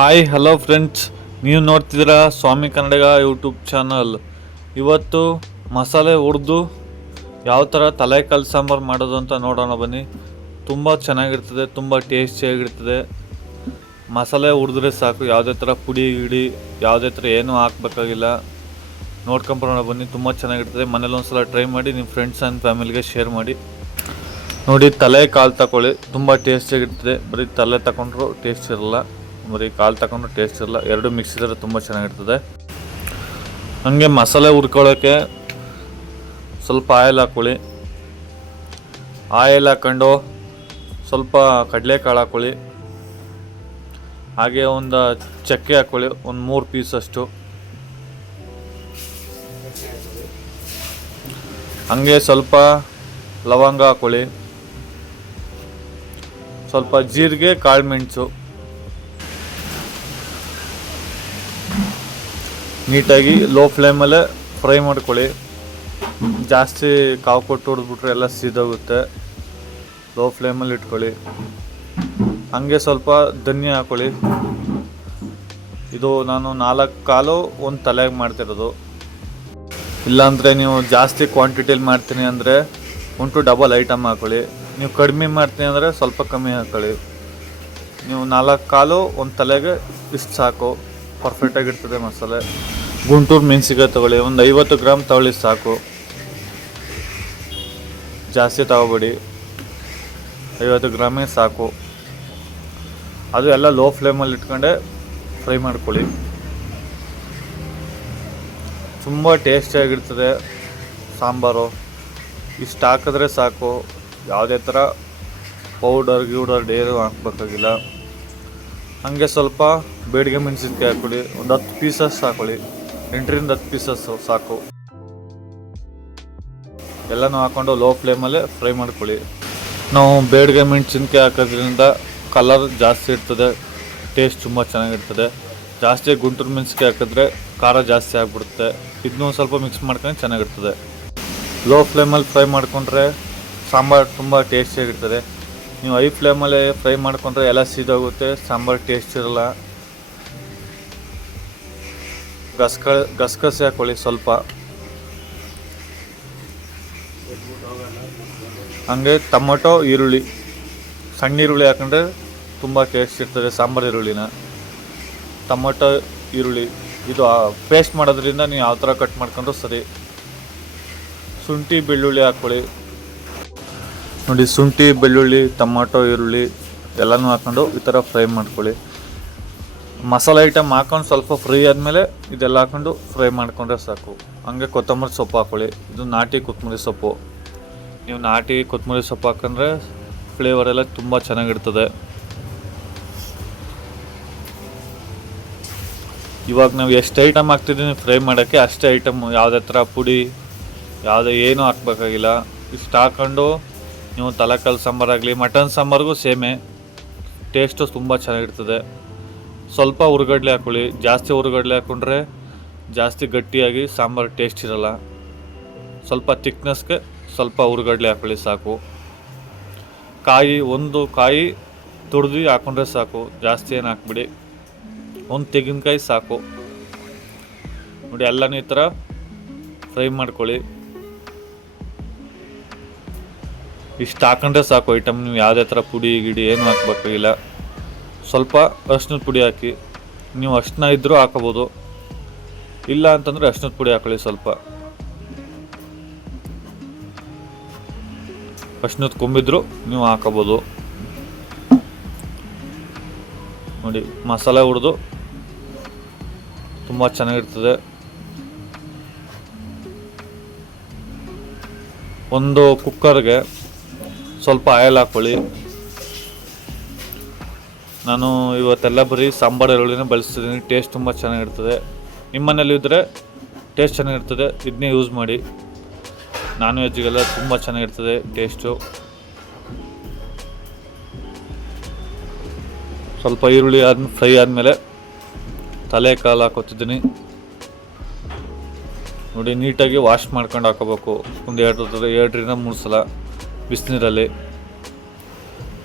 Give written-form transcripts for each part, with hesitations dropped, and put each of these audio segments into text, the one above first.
Hi hello friends, ನೀವು ನೋಡ್ತಿದ್ದೀರಾ ಸ್ವಾಮಿ ಕನ್ನಡಿಗ YouTube channel. ಇವತ್ತು ಮಸಾಲೆ ಹುರಿದು ಯಾವ ಥರ ತಲೆಕಾಲು ಸಾಂಬಾರು ಮಾಡೋದು ಅಂತ ನೋಡೋಣ ಬನ್ನಿ. ತುಂಬ ಚೆನ್ನಾಗಿರ್ತದೆ, ತುಂಬ ಟೇಸ್ಟಿಯಾಗಿರ್ತದೆ. ಮಸಾಲೆ ಹುರಿದ್ರೆ ಸಾಕು, ಯಾವುದೇ ಥರ ಪುಡಿ ಗಿಡಿ ಯಾವುದೇ ಥರ ಏನೂ ಹಾಕ್ಬೇಕಾಗಿಲ್ಲ. ನೋಡ್ಕೊಂಬರೋಣ ಬನ್ನಿ, ತುಂಬ ಚೆನ್ನಾಗಿರ್ತದೆ. ಮನೇಲಿ ಒಂದ್ಸಲ ಟ್ರೈ ಮಾಡಿ, ನಿಮ್ಮ ಫ್ರೆಂಡ್ಸ್ ಆ್ಯಂಡ್ ಫ್ಯಾಮಿಲಿಗೆ ಶೇರ್ ಮಾಡಿ. ನೋಡಿ, ತಲೆ ಕಾಲು ತಗೊಳ್ಳಿ, ತುಂಬ ಟೇಸ್ಟಿಯಾಗಿರ್ತದೆ. ಬರೀ ತಲೆ ತಗೊಂಡ್ರು ಟೇಸ್ಟ್ ಇರಲ್ಲ, ಬರೀ ಕಾಲು ತಗೊಂಡ್ರು ಟೇಸ್ಟ್ ಇರಲ್ಲ. ಎರಡು ಮಿಕ್ಸ್ ಇದ್ದರೆ ತುಂಬ ಚೆನ್ನಾಗಿರ್ತದೆ. ಹಾಗೆ ಮಸಾಲೆ ಹುರ್ಕೊಳ್ಳೋಕ್ಕೆ ಸ್ವಲ್ಪ ಆಯಿಲ್ ಹಾಕ್ಕೊಳ್ಳಿ. ಆಯಿಲ್ ಹಾಕ್ಕೊಂಡು ಸ್ವಲ್ಪ ಕಡಲೆಕಾಳು ಹಾಕ್ಕೊಳ್ಳಿ. ಹಾಗೆ ಒಂದು ಚಕ್ಕೆ ಹಾಕ್ಕೊಳ್ಳಿ, ಒಂದು 3 ಪೀಸಷ್ಟು. ಹಾಗೆ ಸ್ವಲ್ಪ ಲವಂಗ ಹಾಕ್ಕೊಳ್ಳಿ, ಸ್ವಲ್ಪ ಜೀರಿಗೆ, ಕಾಳು ಮೆಣಸು. ನೀಟಾಗಿ ಲೋ ಫ್ಲೇಮಲ್ಲೇ ಫ್ರೈ ಮಾಡ್ಕೊಳ್ಳಿ. ಜಾಸ್ತಿ ಕಾವು ಕೊಟ್ಟು ಹೊಡೆದ್ಬಿಟ್ರೆ ಎಲ್ಲ ಸೀದೋಗುತ್ತೆ. ಲೋ ಫ್ಲೇಮಲ್ಲಿ ಇಟ್ಕೊಳ್ಳಿ. ಹಾಗೆ ಸ್ವಲ್ಪ ಧನಿಯಾ ಹಾಕ್ಕೊಳ್ಳಿ. ಇದು ನಾನು 4 ಕಾಲು ಒಂದು ತಲೆಗೆ ಮಾಡ್ತಿರೋದು. ಇಲ್ಲಾಂದರೆ ನೀವು ಜಾಸ್ತಿ ಕ್ವಾಂಟಿಟಿಯಲ್ಲಿ ಮಾಡ್ತೀನಿ ಅಂದರೆ 1 to ಡಬಲ್ ಐಟಮ್ ಹಾಕ್ಕೊಳ್ಳಿ. ನೀವು ಕಡಿಮೆ ಮಾಡ್ತೀನಿ ಅಂದರೆ ಸ್ವಲ್ಪ ಕಮ್ಮಿ ಹಾಕ್ಕೊಳ್ಳಿ. ನೀವು 4 ಕಾಲು ಒಂದು ತಲೆಗೆ ಇಷ್ಟು ಸಾಕು, ಪರ್ಫೆಕ್ಟಾಗಿರ್ತದೆ ಮಸಾಲೆ. ಗುಂಟೂರು ಮೆಣಸಿನ್ಕಾಯಿ ತೊಗೊಳ್ಳಿ, ಒಂದು 50 ಗ್ರಾಮ್ ತೊಗೊಳ್ಳಿ ಸಾಕು, ಜಾಸ್ತಿ ತಗೋಬೇಡಿ. 50 ಗ್ರಾಮೇ ಸಾಕು. ಅದು ಎಲ್ಲ ಲೋ ಫ್ಲೇಮಲ್ಲಿ ಇಟ್ಕೊಂಡೆ ಫ್ರೈ ಮಾಡ್ಕೊಳ್ಳಿ. ತುಂಬ ಟೇಸ್ಟಿಯಾಗಿರ್ತದೆ ಸಾಂಬಾರು. ಇಷ್ಟು ಹಾಕಿದ್ರೆ ಸಾಕು, ಯಾವುದೇ ಥರ ಪೌಡರ್ ಏನೂ ಹಾಕ್ಬೇಕಾಗಿಲ್ಲ. ಹಾಗೆ ಸ್ವಲ್ಪ ಬೇಡಿಗೆ ಮೆಣಸಿನ್ಕಾಯಿ ಹಾಕ್ಕೊಳ್ಳಿ, ಒಂದು 10 ಪೀಸಸ್ ಹಾಕ್ಕೊಳ್ಳಿ, 8 ರಿಂದ 10 ಪೀಸಸ್ಸು ಸಾಕು. ಎಲ್ಲನೂ ಹಾಕ್ಕೊಂಡು ಲೋ ಫ್ಲೇಮಲ್ಲೇ ಫ್ರೈ ಮಾಡ್ಕೊಳ್ಳಿ. ನಾವು ಬೇಡಿಗೆ ಮೆಣಸಿನ್ಕಾಯಿ ಹಾಕೋದ್ರಿಂದ ಕಲರ್ ಜಾಸ್ತಿ ಇರ್ತದೆ, ಟೇಸ್ಟ್ ತುಂಬ ಚೆನ್ನಾಗಿರ್ತದೆ. ಜಾಸ್ತಿ ಗುಂಟೂರು ಮೆಣಸಿನ್ಕಾಯಿ ಹಾಕಿದ್ರೆ ಖಾರ ಜಾಸ್ತಿ ಆಗಿಬಿಡುತ್ತೆ. ಇದನ್ನೂ ಸ್ವಲ್ಪ ಮಿಕ್ಸ್ ಮಾಡ್ಕೊಂಡು ಚೆನ್ನಾಗಿರ್ತದೆ. ಲೋ ಫ್ಲೇಮಲ್ಲಿ ಫ್ರೈ ಮಾಡಿಕೊಂಡ್ರೆ ಸಾಂಬಾರು ತುಂಬ ಟೇಸ್ಟಿಯಾಗಿರ್ತದೆ. ನೀವು ಹೈ ಫ್ಲೇಮಲ್ಲಿ ಫ್ರೈ ಮಾಡಿಕೊಂಡ್ರೆ ಎಲ್ಲ ಸೀದೋಗುತ್ತೆ, ಸಾಂಬಾರು ಟೇಸ್ಟ್ ಇರಲ್ಲ. ಗಸಗಸೆ ಹಾಕ್ಕೊಳ್ಳಿ ಸ್ವಲ್ಪ. ಹಾಗೆ ಟೊಮೊಟೊ, ಈರುಳ್ಳಿ, ಸಣ್ಣ ಈರುಳ್ಳಿ ಹಾಕೊಂಡ್ರೆ ತುಂಬ ಟೇಸ್ಟ್ ಇರ್ತದೆ ಸಾಂಬಾರು ಈರುಳ್ಳಿನ. ಟೊಮೊಟೊ, ಈರುಳ್ಳಿ ಇದು ಪೇಸ್ಟ್ ಮಾಡೋದ್ರಿಂದ ನೀವು ಯಾವ ಥರ ಕಟ್ ಮಾಡ್ಕೊಂಡ್ರು ಸರಿ. ಶುಂಠಿ, ಬೆಳ್ಳುಳ್ಳಿ ಹಾಕ್ಕೊಳ್ಳಿ. ನೋಡಿ, ಶುಂಠಿ, ಬೆಳ್ಳುಳ್ಳಿ, ಟೊಮೊಟೊ, ಈರುಳ್ಳಿ ಎಲ್ಲನೂ ಹಾಕ್ಕೊಂಡು ಈ ಥರ ಫ್ರೈ ಮಾಡ್ಕೊಳ್ಳಿ. ಮಸಾಲೆ ಐಟಮ್ ಹಾಕೊಂಡು ಸ್ವಲ್ಪ ಫ್ರೈ ಆದಮೇಲೆ ಇದೆಲ್ಲ ಹಾಕೊಂಡು ಫ್ರೈ ಮಾಡಿಕೊಂಡ್ರೆ ಸಾಕು. ಹಾಗೆ ಕೊತ್ತಂಬರಿ ಸೊಪ್ಪು ಹಾಕ್ಕೊಳ್ಳಿ. ಇದು ನಾಟಿ ಕೊತ್ತಂಬರಿ ಸೊಪ್ಪು. ನೀವು ನಾಟಿ ಕೊತ್ತಂಬರಿ ಸೊಪ್ಪು ಹಾಕೊಂಡ್ರೆ ಫ್ಲೇವರೆಲ್ಲ ತುಂಬ ಚೆನ್ನಾಗಿರ್ತದೆ. ಇವಾಗ ನಾವು ಎಷ್ಟು ಐಟಮ್ ಹಾಕ್ತಿದ್ದೀನಿ ಫ್ರೈ ಮಾಡೋಕ್ಕೆ ಅಷ್ಟೇ ಐಟಮ್, ಯಾವುದೇ ಥರ ಪುಡಿ ಯಾವುದೇ ಏನೂ ಹಾಕ್ಬೇಕಾಗಿಲ್ಲ. ಇಷ್ಟು ಹಾಕ್ಕೊಂಡು ನೀವು ತಲೆಕಾಲು ಸಾಂಬಾರಾಗಲಿ ಮಟನ್ ಸಾಂಬಾರಿಗೂ ಸೇಮೇ ಟೇಸ್ಟು ತುಂಬ ಚೆನ್ನಾಗಿರ್ತದೆ. ಸ್ವಲ್ಪ ಹುರ್ಗಡ್ಲೆ ಹಾಕ್ಕೊಳ್ಳಿ. ಜಾಸ್ತಿ ಹುರ್ಗಡ್ಲೆ ಹಾಕ್ಕೊಂಡ್ರೆ ಜಾಸ್ತಿ ಗಟ್ಟಿಯಾಗಿ ಸಾಂಬಾರು ಟೇಸ್ಟ್ ಇರಲ್ಲ. ಸ್ವಲ್ಪ ತಿಕ್ನೆಸ್ಗೆ ಸ್ವಲ್ಪ ಹುರ್ಗಡ್ಲೆ ಹಾಕ್ಕೊಳ್ಳಿ ಸಾಕು. ಒಂದು ಕಾಯಿ ತುರಿದು ಹಾಕ್ಕೊಂಡ್ರೆ ಸಾಕು, ಜಾಸ್ತಿ ಏನು ಹಾಕ್ಬಿಡಿ. ಒಂದು ತೆಂಗಿನಕಾಯಿ ಸಾಕು. ನೋಡಿ, ಎಲ್ಲನೂ ಈ ಥರ ಫ್ರೈ ಮಾಡ್ಕೊಳ್ಳಿ. ಇಷ್ಟು ಹಾಕೊಂಡ್ರೆ ಸಾಕು ಐಟಮ್. ನೀವು ಯಾವುದೇ ಥರ ಪುಡಿ ಗಿಡಿ ಏನು ಹಾಕ್ಬೇಕಾಗಿಲ್ಲ. ಸ್ವಲ್ಪ ಅರಿಶಿನದ ಪುಡಿ ಹಾಕಿ. ನೀವು ಅರಿಶಿನ ಇದ್ದರೂ ಹಾಕೋಬೋದು, ಇಲ್ಲ ಅಂತಂದರೆ ಅರಿಶಿನದ ಪುಡಿ ಹಾಕೊಳ್ಳಿ. ಸ್ವಲ್ಪ ಅರಿಶಿನದ ಕೊಂಬಿದ್ರು ನೀವು ಹಾಕೋಬೋದು. ನೋಡಿ, ಮಸಾಲೆ ಹುರಿದು ತುಂಬ ಚೆನ್ನಾಗಿರ್ತದೆ. ಒಂದು ಕುಕ್ಕರ್ಗೆ ಸ್ವಲ್ಪ ಆಯಿಲ್ ಹಾಕ್ಕೊಳ್ಳಿ. ನಾನು ಇವತ್ತೆಲ್ಲ ಬರೀ ಸಾಂಬಾರು ಈರುಳ್ಳಿನೇ ಬಳಸ್ತಿದ್ದೀನಿ. ಟೇಸ್ಟ್ ತುಂಬ ಚೆನ್ನಾಗಿರ್ತದೆ. ನಿಮ್ಮ ಮನೇಲಿ ಇದ್ದರೆ ಟೇಸ್ಟ್ ಚೆನ್ನಾಗಿರ್ತದೆ, ಇದನ್ನೇ ಯೂಸ್ ಮಾಡಿ. ನಾನ್ ವೆಜ್ಜಿಗೆಲ್ಲ ತುಂಬ ಚೆನ್ನಾಗಿರ್ತದೆ ಟೇಸ್ಟು. ಸ್ವಲ್ಪ ಈರುಳ್ಳಿ ಫ್ರೈ ಆದಮೇಲೆ ತಲೆಕಾಲು ಹಾಕೋತಿದ್ದೀನಿ. ನೋಡಿ, ನೀಟಾಗಿ ವಾಶ್ ಮಾಡ್ಕೊಂಡು ಹಾಕೋಬೇಕು. ಒಂದು 2 ರಿಂದ 3 ಸಲ ಬಿಸಿನೀರಲ್ಲಿ.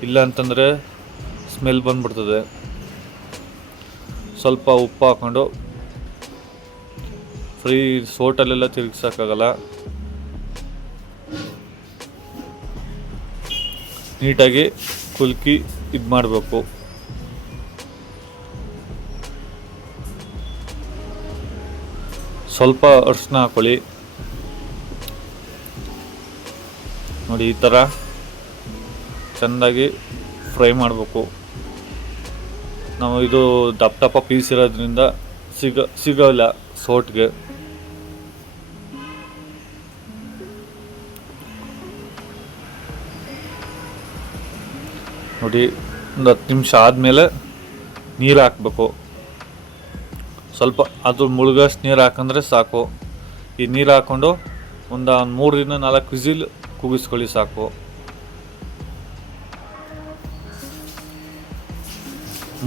ಇಲ್ಲ ಅಂತಂದರೆ ಸ್ಮೆಲ್ ಬಂದ್ಬಿಡ್ತದೆ. ಸ್ವಲ್ಪ ಉಪ್ಪು ಹಾಕ್ಕೊಂಡು ಫ್ರೀ ಸೋಟಲ್ಲೆಲ್ಲ ತಿರುಗಿಸೋಕ್ಕಾಗಲ್ಲ, ನೀಟಾಗಿ ಕುಲ್ಕಿ ಇದು ಮಾಡಬೇಕು. ಸ್ವಲ್ಪ ಅರಿಶಿನ ಹಾಕೊಳ್ಳಿ. ನೋಡಿ ಈ ಥರ ಚೆಂದಾಗಿ ಫ್ರೈ ಮಾಡಬೇಕು. ನಾವು ಇದು ದಪ್ಪ ದಪ್ಪ ಪೀಸ್ ಇರೋದ್ರಿಂದ ಸಿಗೋಲ್ಲ ಸೋಟ್ಗೆ. ನೋಡಿ ಒಂದು 10 ನಿಮಿಷ ಆದಮೇಲೆ ನೀರು ಹಾಕಬೇಕು. ಸ್ವಲ್ಪ ಅದು ಮುಳುಗಷ್ಟು ನೀರು ಹಾಕಂದ್ರೆ ಸಾಕು. ಈ ನೀರು ಹಾಕ್ಕೊಂಡು ಒಂದು 3-4 ವಿಸಿಲ್ ಕೂಗಿಸ್ಕೊಳ್ಳಿ ಸಾಕು.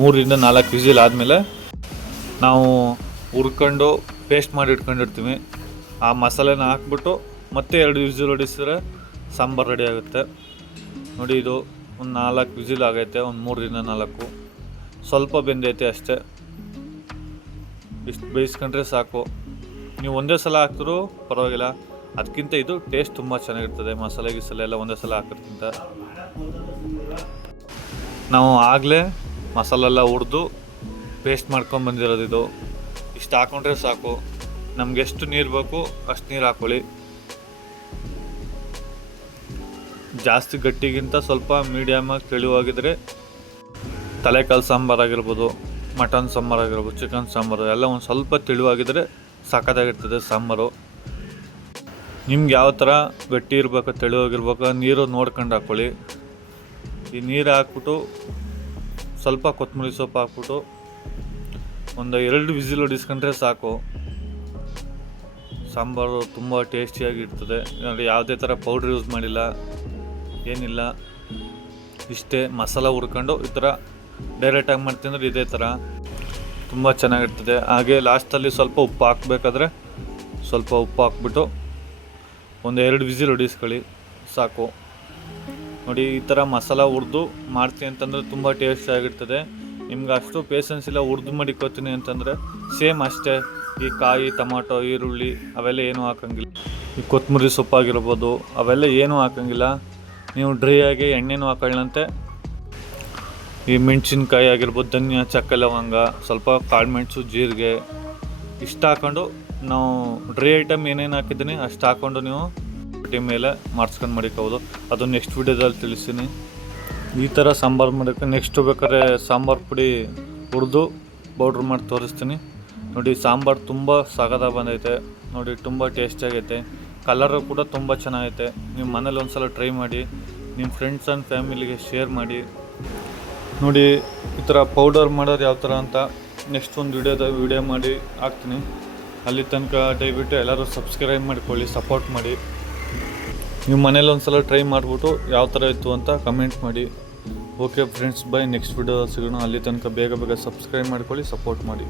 3-4 ವಿಸಿಲ್ ಆದಮೇಲೆ ನಾವು ಹುರ್ಕೊಂಡು ಪೇಸ್ಟ್ ಮಾಡಿ ಇಟ್ಕೊಂಡಿರ್ತೀವಿ, ಆ ಮಸಾಲೆನ ಹಾಕ್ಬಿಟ್ಟು ಮತ್ತೆ 2 ವಿಸಿಲ್ ಹೊಡಿಸಿದ್ರೆ ಸಾಂಬಾರು ರೆಡಿ ಆಗುತ್ತೆ. ನೋಡಿ ಇದು ಒಂದು 4 ವಿಸಿಲ್ ಆಗೈತೆ, ಒಂದು 3-4 ಸ್ವಲ್ಪ ಬೆಂದೈತೆ ಅಷ್ಟೇ. ಇಷ್ಟು ಬೇಯಿಸ್ಕೊಂಡ್ರೆ ಸಾಕು. ನೀವು ಒಂದೇ ಸಲ ಹಾಕಿದ್ರೂ ಪರವಾಗಿಲ್ಲ, ಅದಕ್ಕಿಂತ ಇದು ಟೇಸ್ಟ್ ತುಂಬ ಚೆನ್ನಾಗಿರ್ತದೆ. ಮಸಾಲೆ ಗಿಸಾಲೆ ಎಲ್ಲ ಒಂದೇ ಸಲ ಹಾಕೋದ್ಕಿಂತ. ನಾವು ಆಗಲೇ ಮಸಾಲೆಲ್ಲ ಹುರಿದು ಪೇಸ್ಟ್ ಮಾಡ್ಕೊಂಡು ಬಂದಿರೋದು ಇದು. ಇಷ್ಟು ಹಾಕೊಂಡ್ರೆ ಸಾಕು. ನಮ್ಗೆ ಎಷ್ಟು ನೀರು ಬೇಕು ಅಷ್ಟು ನೀರು ಹಾಕ್ಕೊಳ್ಳಿ. ಜಾಸ್ತಿ ಗಟ್ಟಿಗಿಂತ ಸ್ವಲ್ಪ ಮೀಡಿಯಮಾಗಿ ತೆಳುವಾಗಿದ್ದರೆ ತಲೆಕಾಲು ಸಾಂಬಾರು ಆಗಿರ್ಬೋದು, ಮಟನ್ ಸಾಂಬಾರು ಆಗಿರ್ಬೋದು, ಚಿಕನ್ ಸಾಂಬಾರು ಎಲ್ಲ ಒಂದು ಸ್ವಲ್ಪ ತೆಳುವಾಗಿದ್ದರೆ ಸಖತ್ತಾಗಿರ್ತದೆ ಸಾಂಬಾರು. ನಿಮ್ಗೆ ಯಾವ ಥರ ಗಟ್ಟಿ ಇರಬೇಕು ತೆಳುವಾಗಿರ್ಬೇಕು ನೀರು ನೋಡ್ಕೊಂಡು ಹಾಕ್ಕೊಳ್ಳಿ. ಈ ನೀರು ಹಾಕ್ಬಿಟ್ಟು ಸ್ವಲ್ಪ ಕೊತ್ತಂಬರಿ ಸೊಪ್ಪು ಹಾಕ್ಬಿಟ್ಟು ಒಂದು 2 ವಿಸಿಲ್ ಹೊಡಿಸ್ಕೊಂಡ್ರೆ ಸಾಕು. ಸಾಂಬಾರು ತುಂಬ ಟೇಸ್ಟಿಯಾಗಿರ್ತದೆ. ನೋಡಿ ಯಾವುದೇ ಥರ ಪೌಡ್ರ್ ಯೂಸ್ ಮಾಡಿಲ್ಲ, ಏನಿಲ್ಲ. ಇಷ್ಟೇ ಮಸಾಲ ಹುರ್ಕೊಂಡು ಈ ಥರ ಡೈರೆಕ್ಟಾಗಿ ಮಾಡ್ತೀನಿ ಅಂದರೆ ಇದೇ ಥರ ತುಂಬ ಚೆನ್ನಾಗಿರ್ತದೆ. ಹಾಗೆ ಲಾಸ್ಟಲ್ಲಿ ಸ್ವಲ್ಪ ಉಪ್ಪು ಹಾಕಬೇಕಾದ್ರೆ ಸ್ವಲ್ಪ ಉಪ್ಪು ಹಾಕ್ಬಿಟ್ಟು ಒಂದು 2 ವಿಸಿಲ್ ಹೊಡಿಸ್ಕೊಳ್ಳಿ ಸಾಕು. ನೋಡಿ ಈ ಥರ ಮಸಾಲ ಹುರಿದು ಮಾಡ್ತೀನಿ ಅಂತಂದರೆ ತುಂಬ ಟೇಸ್ಟಿಯಾಗಿರ್ತದೆ. ನಿಮ್ಗೆ ಅಷ್ಟು ಪೇಷನ್ಸ್ ಇಲ್ಲ ಹುರಿದು ಮಾಡಿಕೊತೀನಿ ಅಂತಂದರೆ ಸೇಮ್ ಅಷ್ಟೇ. ಈ ಕಾಯಿ, ಟೊಮಾಟೊ, ಈರುಳ್ಳಿ ಅವೆಲ್ಲ ಏನೂ ಹಾಕೋಂಗಿಲ್ಲ. ಈ ಕೊತ್ತಂಬರಿ ಸೊಪ್ಪಾಗಿರ್ಬೋದು ಅವೆಲ್ಲ ಏನೂ ಹಾಕೋಂಗಿಲ್ಲ. ನೀವು ಡ್ರೈ ಆಗಿ ಎಣ್ಣೆನೂ ಹಾಕೊಳ್ಳಂತೆ. ಈ ಮೆಣಸಿನ್ಕಾಯಿ ಆಗಿರ್ಬೋದು, ಧನಿಯಾ, ಚಕ್ಕೆ, ಲವಂಗ, ಸ್ವಲ್ಪ ಕಾಳುಮೆಣಸು, ಜೀರಿಗೆ ಇಷ್ಟು ಹಾಕ್ಕೊಂಡು ನಾವು ಡ್ರೈ ಐಟಮ್ ಏನೇನು ಹಾಕಿದ್ದೀನಿ ಅಷ್ಟು ಹಾಕ್ಕೊಂಡು ನೀವು ರೊಟ್ಟಿ ಮೇಲೆ ಮಾಡಿಸ್ಕೊಂಡು ಮಾಡಿಕೋಬೋದು. ಅದು ನೆಕ್ಸ್ಟ್ ವೀಡಿಯೋದಲ್ಲಿ ತಿಳಿಸ್ತೀನಿ. ಈ ಥರ ಸಾಂಬಾರು ಮಾಡೋಕ್ಕೆ ನೆಕ್ಸ್ಟ್ ಬೇಕಾದ್ರೆ ಸಾಂಬಾರು ಪುಡಿ ಹುರಿದು ಪೌಡ್ರ್ ಮಾಡಿ ತೋರಿಸ್ತೀನಿ. ನೋಡಿ ಸಾಂಬಾರು ತುಂಬ ಸಗದಾಗಿ ಬಂದೈತೆ. ನೋಡಿ ತುಂಬ ಟೇಸ್ಟಿಯಾಗೈತೆ. ಕಲರು ಕೂಡ ತುಂಬ ಚೆನ್ನಾಗೈತೆ. ನೀವು ಮನೇಲಿ ಒಂದು ಸಲ ಟ್ರೈ ಮಾಡಿ, ನಿಮ್ಮ ಫ್ರೆಂಡ್ಸ್ ಆ್ಯಂಡ್ ಫ್ಯಾಮಿಲಿಗೆ ಶೇರ್ ಮಾಡಿ. ನೋಡಿ ಈ ಥರ ಪೌಡರ್ ಮಾಡೋದು ಯಾವ ಥರ ಅಂತ ನೆಕ್ಸ್ಟ್ ಒಂದು ವಿಡಿಯೋ ಮಾಡಿ ಹಾಕ್ತೀನಿ. ಅಲ್ಲಿ ತನಕ ದಯವಿಟ್ಟು ಎಲ್ಲರೂ ಸಬ್ಸ್ಕ್ರೈಬ್ ಮಾಡಿಕೊಳ್ಳಿ, ಸಪೋರ್ಟ್ ಮಾಡಿ. ನೀವು ಮನೇಲಿ ಒಂದು ಸಲ ಟ್ರೈ ಮಾಡಿಬಿಟ್ಟು ಯಾವ ಥರ ಇತ್ತು ಅಂತ ಕಮೆಂಟ್ ಮಾಡಿ. Okay friends, by. Next video ಸಿಗೋಣ. ಅಲ್ಲಿ ತನಕ ಬೇಗ ಸಬ್ಸ್ಕ್ರೈಬ್ ಮಾಡ್ಕೊಳ್ಳಿ, ಸಪೋರ್ಟ್ ಮಾಡಿ.